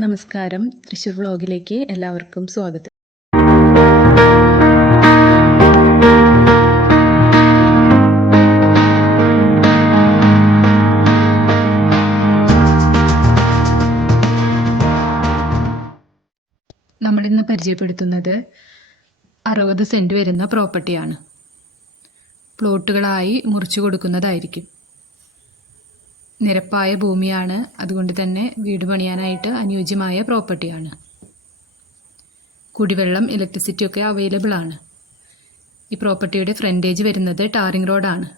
നമസ്കാരം. തൃശ്ശൂർ വ്ളോഗിലേക്ക് എല്ലാവർക്കും സ്വാഗതം. നമ്മളിന്ന് പരിചയപ്പെടുത്തുന്നത് അറുപത് സെന്റ് വരുന്ന പ്രോപ്പർട്ടിയാണ്. പ്ലോട്ടുകളായി മുറിച്ചു കൊടുക്കുന്നതായിരിക്കും. നിരപ്പായ ഭൂമിയാണ്. അതുകൊണ്ട് തന്നെ വീട് പണിയാനായിട്ട് അനുയോജ്യമായ പ്രോപ്പർട്ടിയാണ് കുടിവെള്ളം ഇലക്ട്രിസിറ്റി ഒക്കെ അവൈലബിൾ ആണ്. ഈ പ്രോപ്പർട്ടിയുടെ ഫ്രണ്ടേജ് വരുന്നത് ടാറിംഗ് റോഡാണ്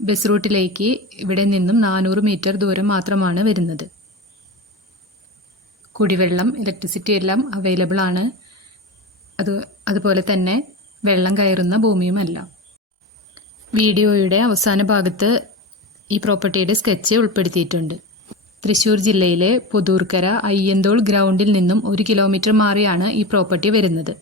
ബസ് റൂട്ടിലേക്ക് ഇവിടെ നിന്നും നാനൂറ് മീറ്റർ ദൂരം മാത്രമാണ് വരുന്നത്. കുടിവെള്ളം ഇലക്ട്രിസിറ്റി എല്ലാം അവൈലബിൾ ആണ്. അത് അതുപോലെ തന്നെ വെള്ളം കയറുന്ന ഭൂമിയുമല്ല. വീഡിയോയുടെ അവസാന ഭാഗത്ത് ഈ പ്രോപ്പർട്ടിയുടെ സ്കെച്ച് ഉൾപ്പെടുത്തിയിട്ടുണ്ട്. തൃശൂർ ജില്ലയിലെ പുതൂർക്കര അയ്യന്തോൾ ഗ്രൗണ്ടിൽ നിന്നും ഒരു കിലോമീറ്റർ മാറിയാണ് ഈ പ്രോപ്പർട്ടി വരുന്നത്.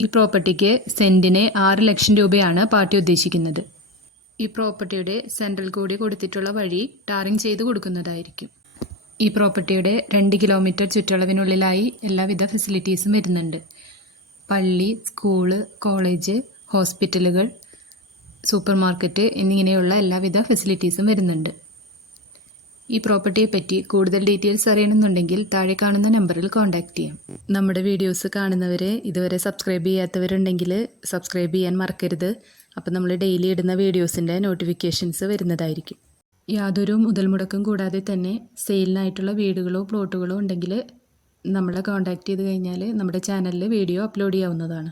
ഈ പ്രോപ്പർട്ടിക്ക് സെന്റിന് ആറ് ലക്ഷം രൂപയാണ് പാർട്ടി ഉദ്ദേശിക്കുന്നത്. ഈ പ്രോപ്പർട്ടിയുടെ സെൻട്രൽ കൂടി കൊടുത്തിട്ടുള്ള വഴി ടാറിംഗ് ചെയ്ത് കൊടുക്കുന്നതായിരിക്കും. ഈ പ്രോപ്പർട്ടിയുടെ രണ്ട് കിലോമീറ്റർ ചുറ്റളവിനുള്ളിലായി എല്ലാവിധ ഫെസിലിറ്റീസും വരുന്നുണ്ട്. പള്ളി സ്കൂൾ കോളേജ് ഹോസ്പിറ്റലുകൾ സൂപ്പർ മാർക്കറ്റ് എന്നിങ്ങനെയുള്ള എല്ലാവിധ ഫെസിലിറ്റീസും വരുന്നുണ്ട്. ഈ പ്രോപ്പർട്ടിയെ പറ്റി കൂടുതൽ ഡീറ്റെയിൽസ് അറിയണമെന്നുണ്ടെങ്കിൽ താഴെ കാണുന്ന നമ്പറിൽ കോൺടാക്റ്റ് ചെയ്യാം. നമ്മുടെ വീഡിയോസ് കാണുന്നവരെ ഇതുവരെ സബ്സ്ക്രൈബ് ചെയ്യാത്തവരുണ്ടെങ്കിൽ സബ്സ്ക്രൈബ് ചെയ്യാൻ മറക്കരുത്. അപ്പോൾ നമ്മൾ ഡെയിലി ഇടുന്ന വീഡിയോസിന്റെ നോട്ടിഫിക്കേഷൻസ് വരുന്നതായിരിക്കും. യാതൊരു മുതൽ മുടക്കം കൂടാതെ തന്നെ സെയിലിനായിട്ടുള്ള വീടുകളോ പ്ലോട്ടുകളോ ഉണ്ടെങ്കിൽ നമ്മളെ കോൺടാക്റ്റ് ചെയ്ത് കഴിഞ്ഞാൽ നമ്മുടെ ചാനലിൽ വീഡിയോ അപ്ലോഡ് ചെയ്യാവുന്നതാണ്.